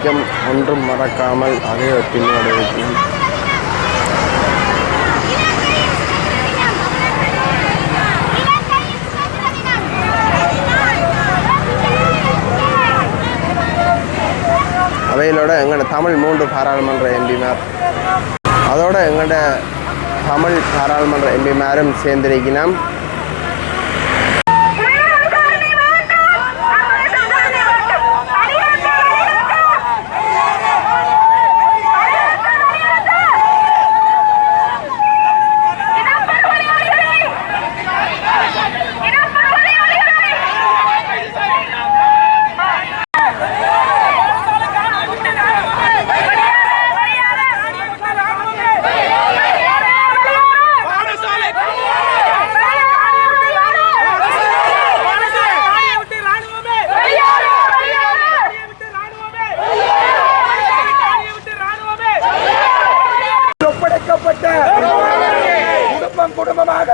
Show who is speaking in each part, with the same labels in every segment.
Speaker 1: வரைக்கும் ஒன்றும் மறக்காமல் அதே பின்னோடு அவையிலோட அவைகளோட எங்களோட தமிழ் மூன்று பாராளுமன்ற எம்பிமார். அதோட எங்களோட தமிழ் பாராளுமன்ற எம்பிமாரும்
Speaker 2: சேர்ந்திருக்கிறோம்.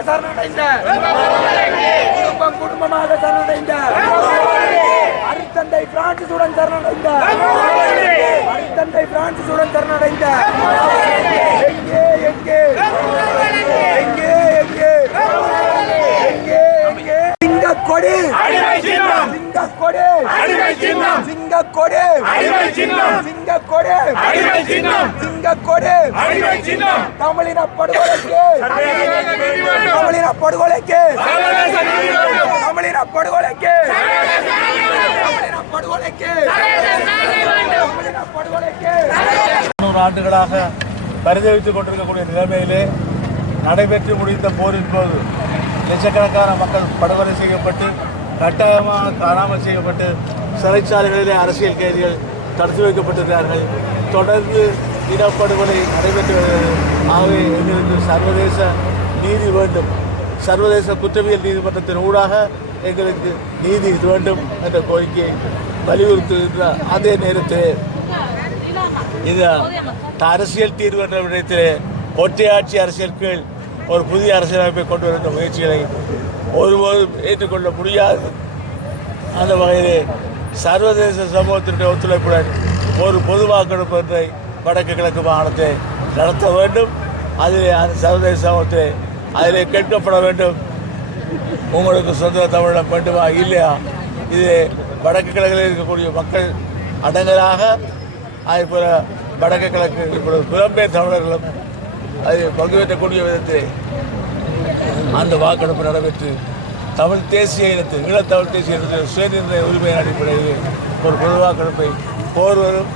Speaker 2: சரணடைந்த. குடும்பம் குடும்பமாக சரணடைந்த. அருத்தந்தை பிரான்சிசுடன் சரணடைந்த. அருத்தந்தை பிரான்சிசுடன் சரணடைந்த. எங்கே எங்கே எங்கே எங்கே எங்கே எங்கே சிங்கக்கொடி. சிங்கக்கொடி. சிங்கக்கொடி. சிங்கக்கொடி. சிங்கக்கொடி தமிழின படுகொலைக்கு தமிழின படுகொலைக்கு தமிழின படுகொலைக்கு தமிழின படுகொலைக்கு தமிழின படுகொலைக்கு
Speaker 3: நூறு ஆண்டுகளாக பரிதவித்துக் கொண்டிருக்கக்கூடிய நிலைமையிலே நடைபெற்று முடிந்த போரின் போது லட்சக்கணக்கான மக்கள் படுகொலை செய்யப்பட்டு கட்டாயமாக காணாமல் செய்யப்பட்டு சிறைச்சாலைகளிலே அரசியல் கைதிகள் தடுத்து வைக்கப்பட்டிருக்கிறார்கள். தொடர்ந்து இனப்படுகொலை நடைபெற்று வருகிறது ஆகவே எங்களுக்கு சர்வதேச நீதி வேண்டும். சர்வதேச குற்றவியல் நீதிமன்றத்தின் ஊடாக எங்களுக்கு நீதி வேண்டும் என்ற கோரிக்கையை வலியுறுத்துகின்ற அதே நேரத்தில் இது அரசியல் தீர்வு என்ற விடயத்திலே ஒற்றையாட்சி அரசியல் கீழ் ஒரு புதிய அரசியலமைப்பை கொண்டு வருகின்ற முயற்சிகளை ஒருபோதும் ஏற்றுக்கொள்ள முடியாது. அந்த வகையிலே சர்வதேச சமூகத்தினுடைய ஒத்துழைப்புடன் ஒரு பொது வாக்கெடுப்பு ஒன்றை வடக்கு கிழக்கு மாகாணத்தை நடத்த வேண்டும். அதிலே அந்த சர்வதேச சமூகத்திலே அதிலே கேட்கப்பட வேண்டும். உங்களுக்கு சொந்த தமிழம் வேண்டுமா இல்லையா? இது வடக்கு கிழக்கில் இருக்கக்கூடிய மக்கள் அடங்கலாக. அதே போல வடக்கு கிழக்கு இப்பொழுது புலம்பெயர் தமிழர்களும் அது பங்குபெற்றக்கூடிய விதத்திலே விதத்தில் அந்த வாக்கெடுப்பு நடைபெற்று தமிழ் தேசிய இனத்தில் ஈழத்தமிழ் தேசிய இனத்தில் சுயநிர்ணய உரிமையின் அடிப்படையில் ஒரு பொது வாக்கெடுப்பை கோருவதும்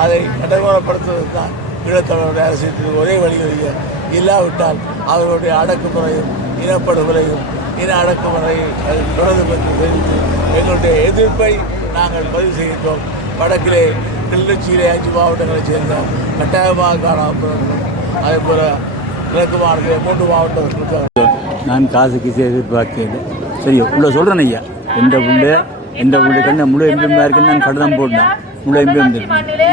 Speaker 3: அதை நடைமுறைப்படுத்துவது தான் ஈழத்தமிழருடைய அரசியத்தில் ஒரே வழிகளில் இல்லாவிட்டால் அவர்களுடைய அடக்குமுறையும் இனப்படுகொலையும் இன அடக்குமுறையை அது தொடர்ந்து பற்றி தெரிவித்து எங்களுடைய எதிர்ப்பை நாங்கள் பதிவு செய்கின்றோம். வடக்கிலே கிளிநொச்சியிலே அஞ்சு மாவட்டங்களைச் சேர்ந்த கட்டாயமாக காணப்படுகிறோம் அதேபோல் கிழக்கு மாவட்டத்தில் மூன்று மாவட்டங்களுக்கு
Speaker 4: நான் காசுக்கு எதிர்பார்க்கல சரி உள்ள சொல்கிறேன் ஐயா. எந்த உள்ள எந்த புள்ளைக்கு நான் முழு எம்பிஎம்மாக இருக்குன்னு நான் கடிதம் போட்டேன். முழு எம்பிஎம்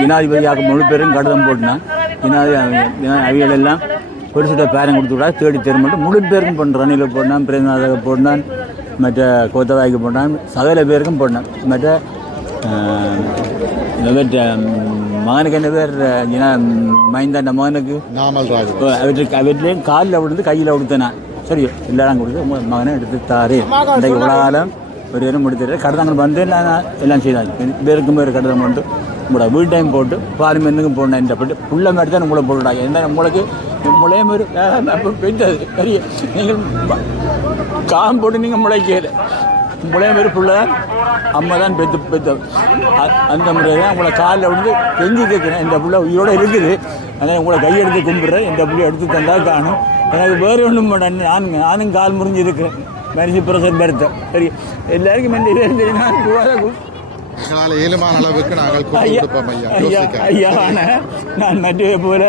Speaker 4: ஜனாதிபதியாக முழு பேரும் கடிதம் போட்டேன். ஜனாதிபதி அவியல் எல்லாம் பெருசுட பேரம் கொடுத்து விடா தேடி தருமாட்டு முழு பேருக்கும் பண்ணுறேன் ரணியில் போட்டான் பிரேமநாதக போட்டான் மற்ற கோத்தவாய்க்கு போட்டான் சகல பேருக்கும் போட்டான். மற்ற மற்ற மகனுக்கு என்ன பேர் மைந்தாண்ட மகனுக்கு இப்போ அவற்றுக்கு அவற்றிலையும் காலில் விழுந்து கையில் விடுத்தேன் சரி எல்லாரும் கொடுத்து உங்க மகனை எடுத்து தாரு இன்றைக்கு இவ்வளோ காலம் ஒரு நேரம் முடித்துட்டு கடத்தங்கள் வந்து நான் எல்லாம் செய்தாங்க. பேருக்கும் பேர் கடிதம் போட்டு உங்களோட வீட்டையும் போட்டு பார்லிமெண்ட்டுக்கும் போடணும் இந்த பட்டு புள்ள மாதிரி தான் உங்களை போட்டுட்டாங்க என்ன உங்களுக்கு முளையம் ஒரு பெய்தது பெரிய நீங்கள் காம் போட்டு நீங்கள் முளைக்கல முளையம் ஒரு புள்ள அம்மா தான் பெத்து பெத்த அந்த தான் உங்களை காலில் விழுந்து கெஞ்சி கேட்குறேன். இந்த புள்ள உயிரோட இருக்குது. அதனால் உங்களை கையெடுத்து கும்பிட்றேன். இந்த புள்ளி எடுத்து தந்தா காணும். எனக்கு வேறு ஒன்றும் வேண்டாம். நான் நானும் கால் முறிஞ்சு இருக்கிறேன். மனுஷி பிரசன் பெருத்த சரி. எல்லாருக்கும் இந்த இது இருந்தது நான் ரூபாய்
Speaker 5: எங்களால் இயலுமான அளவுக்கு நாங்கள் கூட்டு
Speaker 4: ஐயா
Speaker 5: ஐயா.
Speaker 4: நான் மற்றவை போல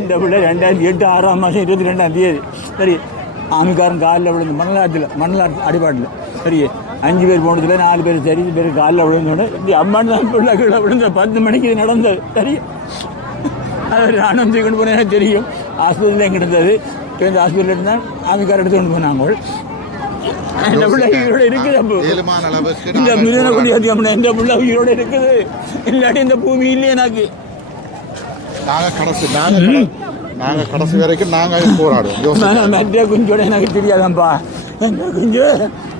Speaker 4: இந்த பிள்ளை ரெண்டாயிரத்தி எட்டு ஆறாம் மாதம் இருபத்தி ரெண்டாம் தேதி. சரி ஆமிக்காரன் காலில் விழுந்து மணலாத்தில் மணலாட்டு அடிபாட்டில். சரி அஞ்சு பேர் போனதுல நாலு பேர் சரி பேர் காலில் விழுந்தோடனே இந்த அம்மான் தான் பிள்ளை கீழே விழுந்த பத்து மணிக்கு இது நடந்தது. சரி. அது ராணுவம் தூக்கிட்டு போனேன் தெரியும். ஆஸ்பத்திரியில் எங்கே இருந்தது. இந்த ஹாஸ்பிட்டல் இருந்தால் ஆமிக்கார எடுத்து கொண்டு போனாங்க என் பிள்ளை உயிரோட இருக்குது அப்போ. இந்த
Speaker 5: நாங்கள்
Speaker 4: மிருதன
Speaker 5: போராடுவோம்.
Speaker 4: குடியாத்தியம் என் பிள்ளை உயிரோட இருக்குது. இல்லாட்டி இந்த பூமி இல்லையே எனக்கு.
Speaker 5: நாங்க கடைசி நாங்க கட- நாங்க கடைசி வரைக்கும் நாங்க போராடுவோம்
Speaker 4: மற்ற குஞ்சோட எனக்கு தெரியாதான்ப்பா இந்த குஞ்சு?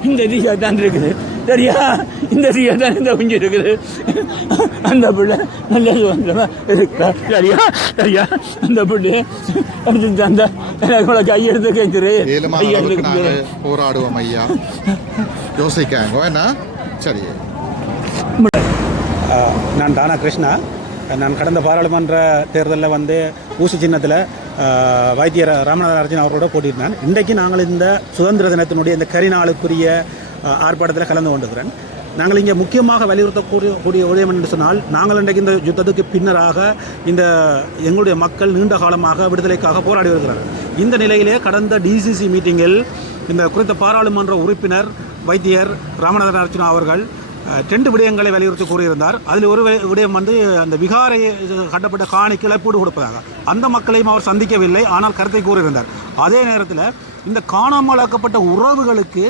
Speaker 4: இந்த தீயா தான் இருக்குது. சரியா? இந்த தீயா தான் இந்த குஞ்சு இருக்குது. அந்த பிள்ளை நல்ல சுதந்திரமா இருக்கா சரியா? சரியா? அந்த பிள்ளை அந்த அந்த எனக்கு உள்ள கையெடுத்து கேட்குறேன்
Speaker 5: ஏழுமான அளவுக்கு நாங்க போராடுவோம் ஐயா. யோசிக்காங்க என்ன? சரி.
Speaker 6: ஆஹ் நான் தானா கிருஷ்ணா நான் கடந்த பாராளுமன்ற தேர்தலில் வந்து ஊசி சின்னத்தில் வைத்தியர் ராமநாதன் அவர்களோட போட்டியிருந்தேன் இன்றைக்கு நாங்கள் இந்த சுதந்திர தினத்தினுடைய இந்த கரிநாளுக்குரிய ஆர்ப்பாட்டத்தில் கலந்து கொண்டிருக்கிறேன் நாங்கள் இங்கே முக்கியமாக வலியுறுத்தக்கூடிய கூடிய விடயம் என்று சொன்னால் நாங்கள் இன்றைக்கு இந்த யுத்தத்துக்கு பின்னராக இந்த எங்களுடைய மக்கள் நீண்ட காலமாக விடுதலைக்காக போராடி வருகிறார்கள். இந்த நிலையிலே கடந்த டிசிசி மீட்டிங்கில் இந்த குறித்த பாராளுமன்ற உறுப்பினர் வைத்தியர் ராமநாதன் அர்ச்சனா அவர்கள் ரெண்டு விடயங்களை வலியுறுத்தி கூறியிருந்தார். அதில் ஒரு விடயம் வந்து அந்த விகாரை கட்டப்பட்ட காணிக்கு இழப்பீடு கொடுப்பதாக. அந்த மக்களையும் அவர் சந்திக்கவில்லை ஆனால் கருத்தை கூறியிருந்தார். அதே நேரத்தில் இந்த காணாமலாக்கப்பட்ட உறவுகளுக்கு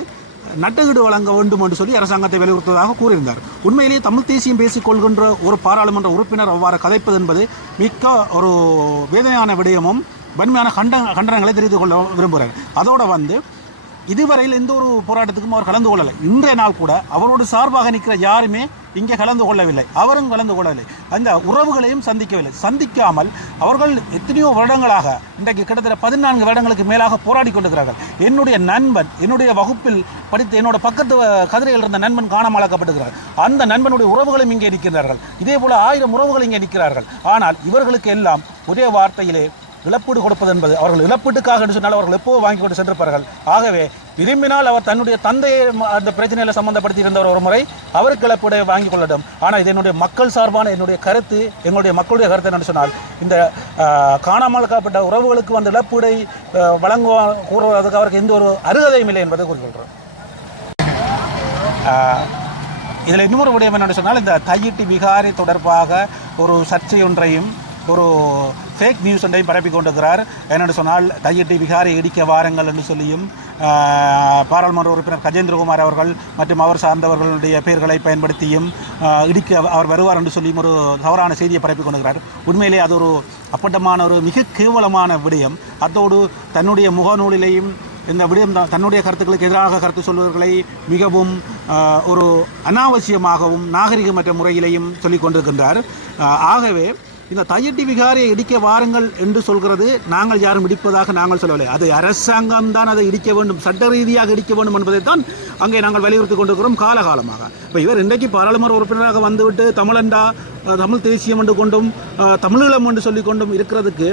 Speaker 6: நட்டகீடு வழங்க வேண்டும் என்று சொல்லி அரசாங்கத்தை வலியுறுத்துவதாக கூறியிருந்தார். உண்மையிலேயே தமிழ் தேசியம் பேசிக் கொள்கின்ற ஒரு பாராளுமன்ற உறுப்பினர் அவ்வாறு கதைப்பது என்பது மிக்க ஒரு வேதனையான விடயமும் வன்மையான கண்ட கண்டனங்களை தெரிவித்துக் கொள்ள விரும்புகிறார். அதோடு வந்து இதுவரையில் எந்த ஒரு போராட்டத்துக்கும் அவர் கலந்து கொள்ளலை. இன்றைய நாள் கூட அவரோடு சார்பாக நிற்கிற யாருமே இங்கே கலந்து கொள்ளவில்லை. அவரும் கலந்து கொள்ளவில்லை. அந்த உறவுகளையும் சந்திக்கவில்லை. சந்திக்காமல் அவர்கள் எத்தனையோ வருடங்களாக இன்றைக்கு கிட்டத்தட்ட பதினான்கு வருடங்களுக்கு மேலாக போராடி கொண்டிருக்கிறார்கள். என்னுடைய நண்பன் என்னுடைய வகுப்பில் படித்த என்னோட பக்கத்து கதிரையில் இருந்த நண்பன் காணாமலாக்கப்பட்டிருக்கிறார் அந்த நண்பனுடைய உறவுகளும் இங்கே நிற்கிறார்கள் இதே போல ஆயிரம் உறவுகள் இங்கே நிற்கிறார்கள். ஆனால் இவர்களுக்கு எல்லாம் ஒரே வார்த்தையிலே இழப்பீடு கொடுப்பது என்பது அவர்கள் இழப்பீட்டுக்காக என்று சொன்னால் அவர்கள் எப்போ வாங்கி கொண்டு சென்றிருப்பார்கள்? ஆகவே விரும்பினால் அவர் தன்னுடைய தந்தையை அந்த பிரச்சனையில் சம்பந்தப்படுத்தி இருந்தவர் ஒரு முறை அவருக்கு இழப்பீடை வாங்கி கொள்ளட்டும். ஆனால் இது என்னுடைய மக்கள் சார்பான என்னுடைய கருத்து எங்களுடைய மக்களுடைய கருத்து என்னன்னு சொன்னால் இந்த காணாமல் காப்பட்ட உறவுகளுக்கு வந்து இழப்பீடை வழங்குவ கூறுவதற்கு அவருக்கு எந்த ஒரு அருகதையும் இல்லை என்பதை கூறிக்கொள்கிறோம். இதில் இன்னொரு விடயம் என்னென்னு சொன்னால் இந்த தையிட்டு விகாரி தொடர்பாக ஒரு சர்ச்சை ஒன்றையும் ஒரு ஃபேக் நியூஸ் ஒன்றையும் பரப்பி கொண்டிருக்கிறார். என்னென்னு சொன்னால் தையிட்டி விகாரி இடிக்க வாருங்கள் என்று சொல்லியும் பாராளுமன்ற உறுப்பினர் கஜேந்திரகுமார் அவர்கள் மற்றும் அவர் சார்ந்தவர்களுடைய பெயர்களை பயன்படுத்தியும் இடிக்க அவர் வருவார் என்று சொல்லியும் ஒரு தவறான செய்தியை பரப்பி கொண்டிருக்கிறார். உண்மையிலே அது ஒரு அப்பட்டமான ஒரு மிக கேவலமான விடயம். அதோடு தன்னுடைய முகநூலிலேயும் இந்த விடயம் தான் தன்னுடைய கருத்துக்களுக்கு எதிராக கருத்து சொல்வர்களை மிகவும் ஒரு அனாவசியமாகவும் நாகரிகமற்ற முறையிலையும் சொல்லிக் கொண்டிருக்கின்றார். ஆகவே இந்த தையட்டி விகாரை இடிக்க வாருங்கள் என்று சொல்கிறது. நாங்கள் யாரும் இடிப்பதாக நாங்கள் சொல்லவில்லை. அது அரசாங்கம் தான் அதை இடிக்க வேண்டும் சட்ட ரீதியாக இடிக்க வேண்டும் என்பதை தான் அங்கே நாங்கள் வலியுறுத்தி கொண்டிருக்கிறோம் காலகாலமாக. இப்போ இவர் இன்றைக்கு பாராளுமன்ற உறுப்பினராக வந்துவிட்டு தமிழண்டா தமிழ் தேசியம் என்று கொண்டும் தமிழீழம் என்று சொல்லிக்கொண்டும் இருக்கிறதுக்கு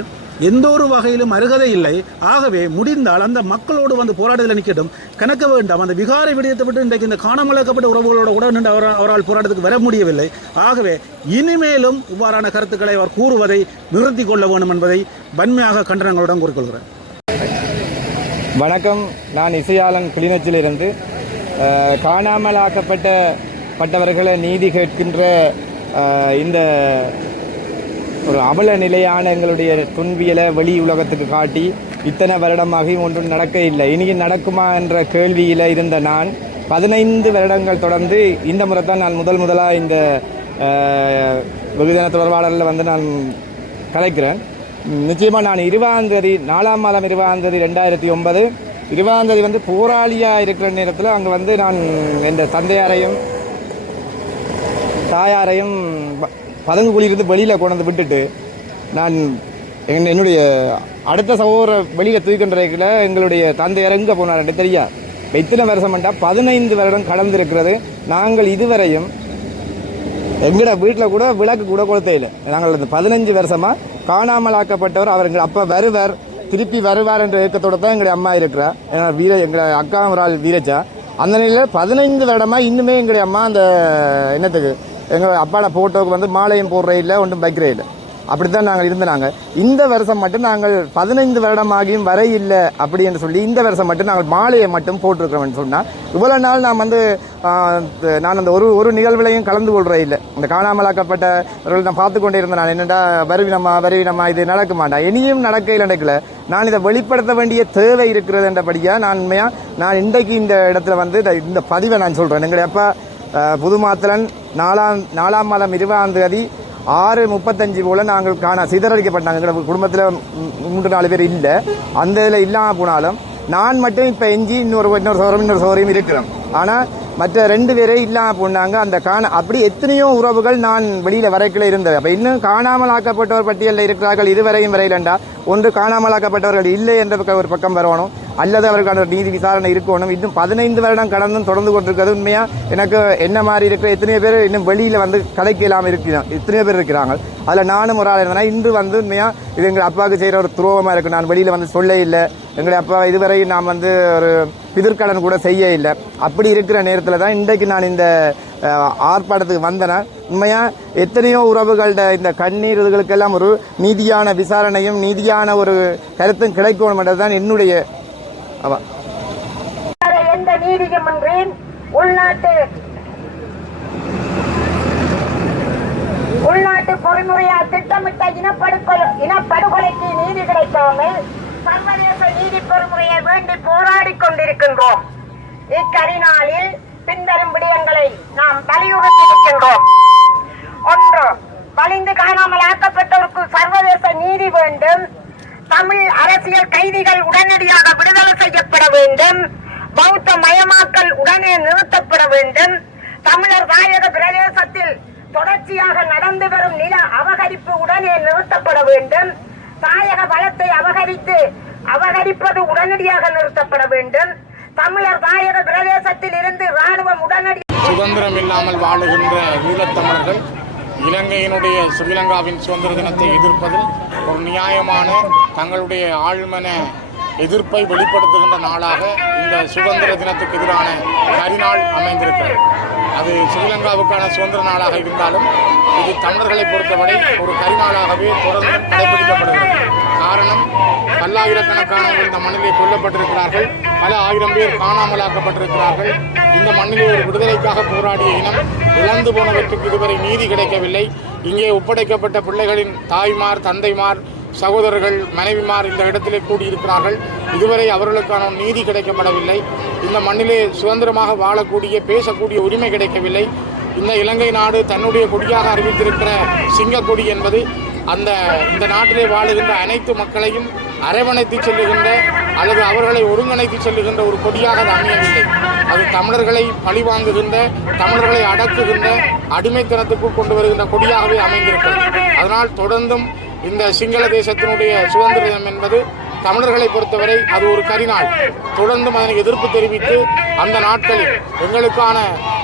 Speaker 6: எந்த ஒரு வகையிலும் அருகதை இல்லை. ஆகவே முடிந்தால் அந்த மக்களோடு வந்து போராட்டத்தில் நிற்கட்டும் கணக்க வேண்டாம். அந்த விகாரை விடயத்தை விட்டு இன்றைக்கு இந்த காணாமலாக்கப்பட்ட உறவுகளோட கூட நின்று அவர் அவரால் போராட்டத்துக்கு வர முடியவில்லை. ஆகவே இனிமேலும் இவ்வாறான கருத்துக்களை அவர் கூறுவதை நிறுத்தி கொள்ள வேண்டும் என்பதை வன்மையாக கண்டனங்களுடன் கூறிக்கொள்கிறேன்.
Speaker 7: வணக்கம். நான் இசையாளன் கிளிநொச்சியிலிருந்து. காணாமலாக்கப்பட்ட பட்டவர்களை நீதி கேட்கின்ற இந்த ஒரு அவல நிலையான எங்களுடைய துன்பியலை வெளி உலகத்துக்கு காட்டி இத்தனை வருடமாகவும் ஒன்றும் நடக்க இல்லை இனியும் நடக்குமா என்ற கேள்வியில் இருந்த நான் பதினைந்து வருடங்கள் தொடர்ந்து இந்த முறை தான் நான் முதல் முதலாக இந்த வெகுஜன தொடர்பாளரில் வந்து நான் கலைக்கிறேன். நிச்சயமாக நான் இருபதாம் தேதி நாலாம் மாதம் இருபதாம் தேதி ரெண்டாயிரத்தி ஒன்பது இருபதாம் தேதி வந்து போராளியாக இருக்கிற நேரத்தில் அங்கே வந்து நான் என் தந்தையாரையும் தாயாரையும் பதங்கு குழியிலிருந்து வெளியில் கொண்டு வந்து விட்டுட்டு நான் என் என்னுடைய அடுத்த சகோதர வெளியில் தூக்கின்ற எங்களுடைய தந்தையார் எங்கே போனார் தெரியா? எத்தனை வருஷம் பண்ணிட்டால் பதினைந்து வருடம் கடந்திருக்கிறது நாங்கள் இதுவரையும் எங்கட வீட்டில் கூட விளக்கு கூட கொளுத்த இல்லை. நாங்கள் அந்த பதினஞ்சு வருஷமாக காணாமல் ஆக்கப்பட்டவர் அவர் எங்கள் அப்பா வருவார் திருப்பி வருவார் என்ற ஏக்கத்தோட தான் எங்களுடைய அம்மா இருக்கிறார் ஏன்னா வீர எங்கள் அக்கா ஒரு ஆள் வீரச்சா அந்த நிலையில் பதினைந்து வருடமாக இன்னுமே எங்களுடைய அம்மா அந்த என்னத்துக்கு எங்கள் அப்பாட ஃபோட்டோவுக்கு வந்து மாலையும் போடுற இல்லை ஒன்றும் வைக்கிற இல்லை. அப்படித்தான் நாங்கள் இருந்தாங்க இந்த வருஷம் மட்டும் நாங்கள் பதினைந்து வருடமாகியும் வரை இல்லை அப்படி என்று சொல்லி இந்த வருஷம் மட்டும் நாங்கள் மாலையை மட்டும் போட்டிருக்கிறோம்னு சொன்னால் இவ்வளோ நாள் நான் வந்து நான் அந்த ஒரு ஒரு நிகழ்வுலையும் கலந்து கொள்றே இல்லை. இந்த காணாமலாக்கப்பட்டவர்கள் நான் பார்த்து கொண்டே இருந்தேன். நான் என்னடா வருவினமா வருவினமா இது நடக்க மாட்டேன் இனியும் நடக்கையில் நடக்கல நான் இதை வெளிப்படுத்த வேண்டிய தேவை இருக்கிறது என்றபடியாக நான் உண்மையாக நான் இன்றைக்கு இந்த இடத்துல வந்து இந்த- இந்த பதிவை நான் சொல்கிறேன் எங்களை அப்பா புதுமாத்தலன் நாலாம் நாலாம் மாதம் இருபதாம் தேதி ஆறு முப்பத்தஞ்சு போல நாங்கள் காண சிதறடிக்கப்பட்டாங்க. எங்கள் குடும்பத்தில் மூன்று நாலு பேர் இல்லை. அந்த இதில் இல்லாமல் போனாலும் நான் மட்டும் இப்போ எஞ்சி இன்னொரு இன்னொரு சோரம் இன்னொரு சோரையும் இருக்கிறோம். ஆனால் மற்ற ரெண்டு பேரே இல்லாமல் போனாங்க. அந்த காண அப்படி எத்தனையோ உறவுகள் நான் வெளியில் வரைக்குள்ள இருந்தது. அப்போ இன்னும் காணாமல் ஆக்கப்பட்டவர் பட்டியலில் இருக்கிறார்கள் இதுவரையும் வரையிலண்டா. ஒன்று காணாமல் ஆக்கப்பட்டவர்கள் இல்லை என்ற பக்கம் ஒரு பக்கம் வரணும். அல்லது அவருக்கான ஒரு நீதி விசாரணை இருக்கணும். இன்னும் பதினைந்து வருடம் கடந்தும் தொடர்ந்து கொண்டிருக்கிறது. உண்மையா? எனக்கு என்ன மாதிரி இருக்கிற எத்தனையோ பேர் இன்னும் வெளியில் வந்து கலைக்கு இல்லாமல் இருக்கிறான் எத்தனையோ பேர் இருக்கிறாங்க. அதில் நானும் ஒரு ஆள் இருந்தேன். இன்று வந்து உண்மையா இது எங்கள் அப்பாவுக்கு செய்கிற ஒரு துரோகமாக இருக்கு. நான் வெளியில் வந்து சொல்ல இல்லை. எங்களுடைய அப்பா இதுவரை நான் வந்து ஒரு பிதிர்கடன் கூட செய்ய இல்லை. அப்படி இருக்கிற நேரத்தில் தான் இன்றைக்கு நான் இந்த ஆர்ப்பாட்டத்துக்கு வந்தேன் உண்மையாக எத்தனையோ உறவுகள்ட இந்த கண்ணீர் இதுகளுக்கெல்லாம் ஒரு நீதியான விசாரணையும் நீதியான ஒரு கருத்தும் கிடைக்கணும் தான் என்னுடைய அவ.
Speaker 8: எந்த நீதிமன்றி உள்நாட்டு உள்நாட்டு பொறிமுறையால் திட்டமிட்ட இனப்படுகொலை இனப்படுகொலைக்கு நீதி கிடைக்காமல் சர்வதேச நீதி பொறிமுறையை வேண்டி போராடிக் கொண்டிருக்கின்றோம். இக்கரிநாளில் பின்வரும் விடயங்களை நாம் வலியுறுத்தியிருக்கின்றோம் ஒன்று வலிந்து காணாமல் ஆக்கப்பட்டோருக்கு சர்வதேச நீதி வேண்டும். தமிழ் அரசியல் கைதிகள் உடனடியாக விடுதலை செய்யப்பட வேண்டும். பௌத்த மயமாக்கல் உடனே நிறுத்தப்பட வேண்டும். தமிழர் தாயக பிரதேசத்தில் தொடர்ச்சியாக நடந்து வரும் நில அபகரிப்பு உடனே நிறுத்தப்பட வேண்டும். தாயக வளத்தை அபகரித்து அபகரிப்பது உடனடியாக நிறுத்தப்பட வேண்டும். தமிழர் தாயக பிரதேசத்தில் இருந்து ராணுவம் உடனடி
Speaker 5: சுதந்திரம் இல்லாமல் வாழுகின்ற ஈழத்தமிழர்கள் இலங்கையினுடைய ஸ்ரீலங்காவின் சுதந்திர தினத்தை எதிர்ப்பதில் ஒரு நியாயமான தங்களுடைய ஆழ்மன எதிர்ப்பை வெளிப்படுத்துகின்ற நாளாக இந்த சுதந்திர தினத்துக்கு எதிரான கரிநாள் அமைந்திருக்கிறது. அது ஸ்ரீலங்காவுக்கான சுதந்திர நாளாக இருந்தாலும் இது தமிழர்களை பொறுத்தவரை ஒரு கரிநாளாகவே தொடர்ந்து கடைபிடிக்கப்படுகிறது. காரணம் பல்லாயிரக்கணக்கானவர்கள் இந்த மண்ணிலே கொல்லப்பட்டிருக்கிறார்கள். பல ஆயிரம் பேர் காணாமலாக்கப்பட்டிருக்கிறார்கள். இந்த மண்ணிலே ஒரு விடுதலைக்காக போராடிய இனம் இழந்து போனவற்றுக்கு இதுவரை நீதி கிடைக்கவில்லை. இங்கே ஒப்படைக்கப்பட்ட பிள்ளைகளின் தாய்மார் தந்தைமார் சகோதரர்கள் மனைவிமார் இந்த இடத்திலே கூடியிருக்கிறார்கள். இதுவரை அவர்களுக்கான நீதி கிடைக்கப்படவில்லை. இந்த மண்ணிலே சுதந்திரமாக வாழக்கூடிய பேசக்கூடிய உரிமை கிடைக்கவில்லை. இந்த இலங்கை நாடு தன்னுடைய கொடியாக அறிவித்திருக்கிற சிங்கக்கொடி என்பது அந்த இந்த நாட்டிலே வாழுகின்ற அனைத்து மக்களையும் அரவணைத்து செல்லுகின்ற அல்லது அவர்களை ஒருங்கிணைத்து செல்லுகின்ற ஒரு கொடியாக அது அமையவில்லை. அது தமிழர்களை பழிவாங்குகின்ற தமிழர்களை அடக்குகின்ற அடிமைத்தனத்துக்குள் கொண்டு வருகின்ற கொடியாகவே அமைந்திருக்கிறது. அதனால் தொடர்ந்தும் இந்த சிங்கள தேசத்தினுடைய சுதந்திர தினம் என்பது தமிழர்களை பொறுத்தவரை அது ஒரு கரிநாள். தொடர்ந்தும் அதனை எதிர்ப்பு தெரிவித்து அந்த நாட்களில் எங்களுக்கான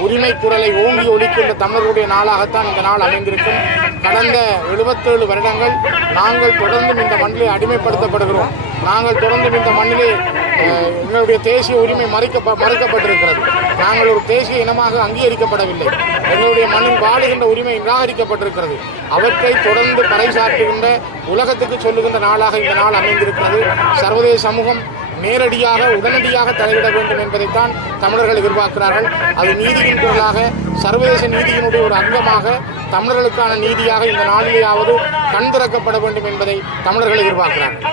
Speaker 5: உரிமை குரலை ஓங்கி ஒலிக்கின்ற தமிழர்களுடைய நாளாகத்தான் இந்த நாள் அமைந்திருக்கும். கடந்த எழுபத்தேழு வருடங்கள் நாங்கள் தொடர்ந்தும் இந்த மண்ணிலே அடிமைப்படுத்தப்படுகிறோம். நாங்கள் தொடர்ந்தும் இந்த மண்ணிலே எங்களுடைய தேசிய உரிமை மறைக்க மறைக்கப்பட்டிருக்கிறது. நாங்கள் ஒரு தேசிய இனமாக அங்கீகரிக்கப்படவில்லை. எங்களுடைய மண்ணில் வாழுகின்ற உரிமை நிராகரிக்கப்பட்டிருக்கிறது. அவற்றை தொடர்ந்து பறைசாற்றுகின்ற உலகத்துக்கு சொல்லுகின்ற நாளாக இந்த நாள் அமைந்திருக்கிறது. சர்வதேச சமூகம் நேரடியாக உடனடியாக தலையிட வேண்டும் என்பதைத்தான் தமிழர்கள் எதிர்பார்க்கிறார்கள். அது நீதியின் பொருளாக சர்வதேச நீதியினுடைய ஒரு அங்கமாக தமிழர்களுக்கான நீதியாக இந்த நாளிலேயாவது கண் திறக்கப்பட வேண்டும் என்பதை தமிழர்கள் எதிர்பார்க்கிறார்கள்.